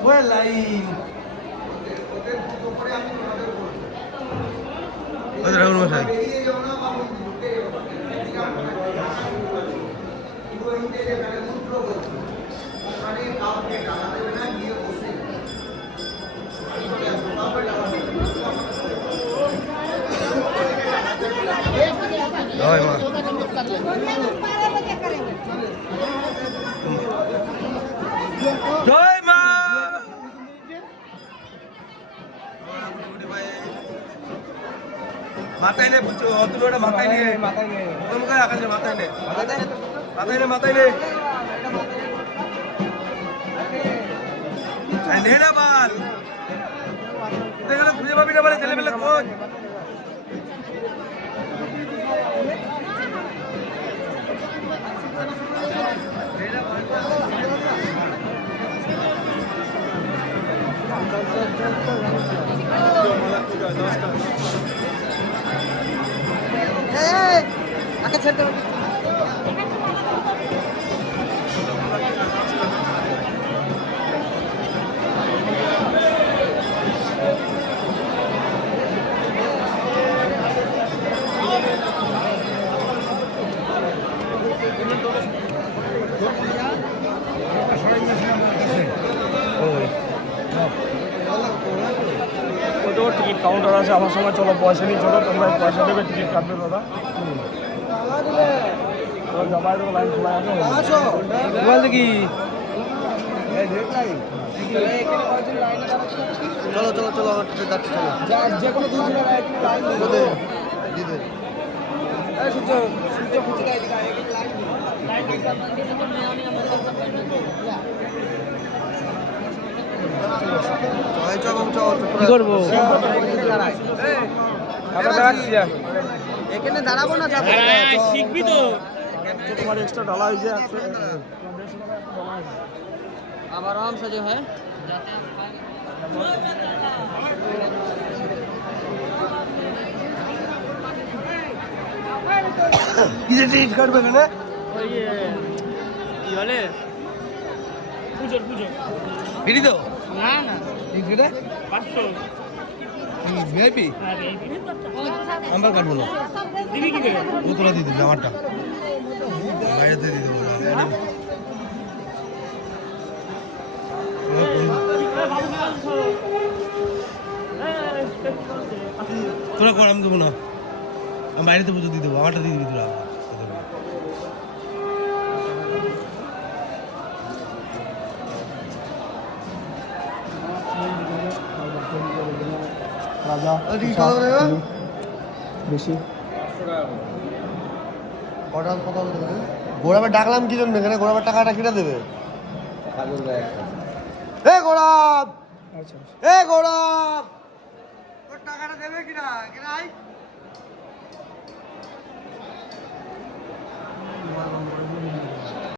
ওই লাইন রাহুল মশাই জয় মা জয় মা মাথায় নে বুঝছো তুমি ওটা মাথায় নিয়ে তোমাকে রাখা যায় মাথায় নে মাথায় নে নে না বাল দেখো খুঁজে পাবি না বলে ছেলেবেলা খোঁজ আগে ছেড়ে দাও টিকিট কাউন্টার আছে আমার সময় চলো পয়সা নিয়ে চলো তোমরা পয়সা দেবে টিকিট কাটবে দাদা যাবার লাইন খোলা আছে বল দেখি চলো চলো চলো যাচ্ছি চলো যে কোনো দুজন লাইন দিতে সূর্য সূর্য ফুচকা এদিকে কি করবো এখানে দাঁড়াবো না শিখবি তো তোমার এক্সট্রা ডালা হয়েছে আবার আরাম সাজে হয় কিসে টিকিট কাটবে এখানে কি হলে পুজো ফিরি তো না না টিকিট 500 ভিআইপি নাম্বার কাটবো না দিবি কি দেবে ও তোরা দিয়ে দিবি আমারটা বাইরেতে দিয়ে দেবো তোরা কর আমি দেবো না আমি বাইরেতে পুজো দিয়ে দেবো আমারটা দিয়ে দিবি তোরা বেশি গোড়াবার ডাকলাম কি জন্য এখানে গোড়াবার টাকাটা কিটা দেবে এ গোড়াব এ গোড়াব টাকাটা দেবে কিনা